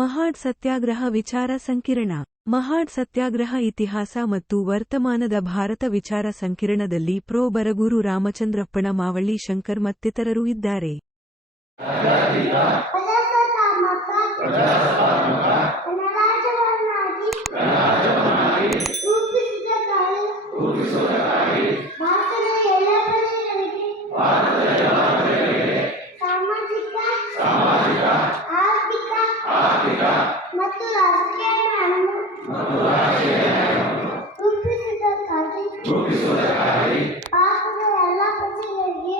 ಮಹಾಡ್ ಸತ್ಯಾಗ್ರಹ ವಿಚಾರ ಸಂಕಿರಣ. ಮಹಾಡ್ ಸತ್ಯಾಗ್ರಹ ಇತಿಹಾಸ ಮತ್ತು ವರ್ತಮಾನದ ಭಾರತ ವಿಚಾರ ಸಂಕಿರಣದಲ್ಲಿ ಪ್ರೊ ಬರಗೂರು ರಾಮಚಂದ್ರಪ್ಪಣ ಮಾವಳ್ಳಿ ಶಂಕರ್ ಮತ್ತಿತರರು ಇದ್ದಾರೆ. ಮತ್ತು ರಾಜಕೀಯ ರೂಪಿಸುವುದಕ್ಕಾಗಿ ಭಾರತದ ಎಲ್ಲ ಪ್ರಜೆಗಳಿಗೆ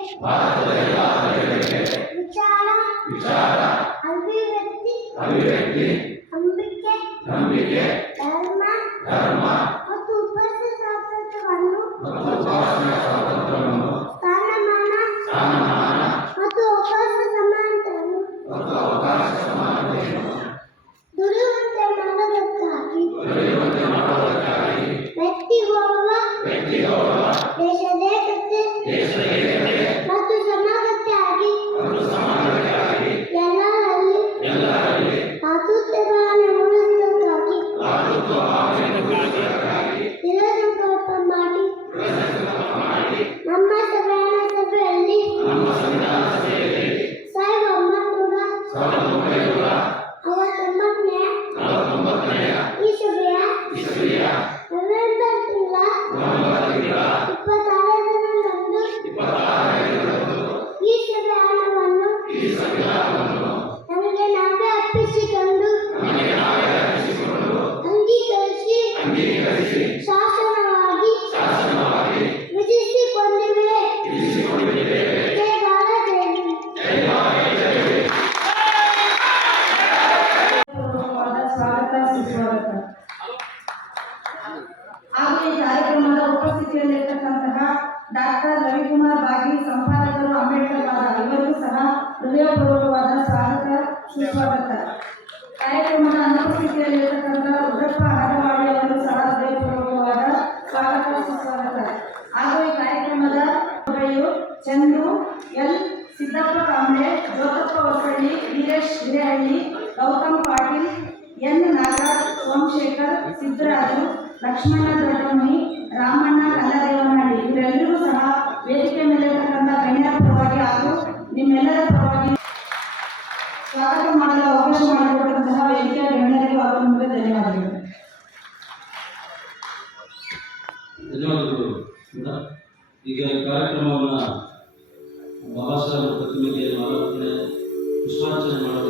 ವಿಚಾರ ಅಭಿವ್ಯಕ್ತಿ ನಂಬಿಕೆ ಧರ್ಮ ಮತ್ತು ಉಪಾಸನಾ ಸ್ವಾತಂತ್ರ್ಯವನ್ನು ಸ್ಥಾನಮಾನ ಮತ್ತು ಅವಕಾಶ ಸಮಾನತೆಯನ್ನು ದುಡಿಯುವಂತೆ ಮಾಡುವುದಕ್ಕಾಗಿ ವ್ಯಕ್ತಿ ಗೌರವ ದೇಶದೇಕತೆ ಮತ್ತು ಸಮಾನತೆಯಾಗಿ ಎಲ್ಲರಲ್ಲಿ ಮಾತೃತ್ವವನ್ನು ಉಳಿಸುವುದಕ್ಕಾಗಿ ದೃಢ ಸಂಕಲ್ಪ ಮಾಡಿ ನಮ್ಮ ಸಭೆಯಲ್ಲಿ 1969 ಇಸವಿಯ ನವೆಂಬರ್ ತಿಂಗಳ 26ರಂದು ಈ ಸಂವಿಧಾನವನ್ನು ನಮಗೆ ನಾವೇ ಅರ್ಪಿಸಿಕೊಂಡು ಅಂಗೀಕರಿಸಿ ಶಾಸನವಾಗಿ ವಿಧಿಸಿಕೊಂಡಿವೆ. ಜೈ ಭಾರತ್, ಜೈ ಸ್ವಾಗತ. ಹಾಗೂ ಈ ಕಾರ್ಯಕ್ರಮದ ಉಪಸ್ಥಿತಿಯಲ್ಲಿರ್ತಕ್ಕಂತಹ ಡಾಕ್ಟರ್ ರವಿಕುಮಾರ್ ಬಾಗಿ, ಸಂಪಾದಕರು, ಅಂಬೇಡ್ಕರ್ ವಾದ, ಇವರಿಗೂ ಸಹ ಹೃದಯಪೂರ್ವಕವಾದ ಸ್ವಾಗತ ಸುಸ್ವಾಗತ. ಕಾರ್ಯಕ್ರಮದ ಅನುಪಸ್ಥಿತಿಯಲ್ಲಿರ್ತಕ್ಕಂಥ ರುದ್ರಪ್ಪ ಹರವಾಡಿ ಅವರು ಸಹ ಹೃದಯಪೂರ್ವಕವಾದ ಸ್ವಾಗತ ಸುಸ್ವಾಗತ. ಹಾಗೂ ಈ ಕಾರ್ಯಕ್ರಮದ ಚಂದ್ರು ಎಲ್, ಸಿದ್ದಪ್ಪ ಕಾಂಬ್ಳೆ, ಜ್ಯೋತಪ್ಪ ಹೊಸಳ್ಳಿ, ವೀರೇಶ್ ಹಿರೇಹಳ್ಳಿ, ಗೌತಮ್ ಪಾಟೀಲ್, ಎನ್ ನಾಗರಾಜ್, ಸೋಮಶೇಖರ್, ಸಿದ್ದರಾಜು, ಲಕ್ಷ್ಮಣ ದೊಡ್ಡಮನಿ, ರಾಮಣ್ಣ ಕಲ್ಲದೇವನಹಳ್ಳಿ ಇವರೆಲ್ಲರಿಗೂ ಸಹ ವೇದಿಕೆ ಮೇಲಿರತಕ್ಕಂಥ ಗಣ್ಯರ ಪರವಾಗಿ ಹಾಗೂ ನಿಮ್ಮೆಲ್ಲರ ಪರವಾಗಿ ಸ್ವಾಗತ ಮಾಡಲು ಅವಕಾಶ ಮಾಡಿಕೊಟ್ಟಂತಹ ವೇದಿಕೆಯ ಗಣ್ಯರಿಗೂ ಹಾಗೂ ನಿಮಗೆ ಧನ್ಯವಾದಗಳು. ಧನ್ಯವಾದಗಳು. ಈಗ ಕಾರ್ಯಕ್ರಮವನ್ನು ಬಾಬಾ ಸಾಹೇಬ್ ಪ್ರತಿಮೆಗೆ ಮಾಲಾರ್ಪಣೆ ಪುಷ್ಪಾರ್ಚನೆ ಮಾಡಲು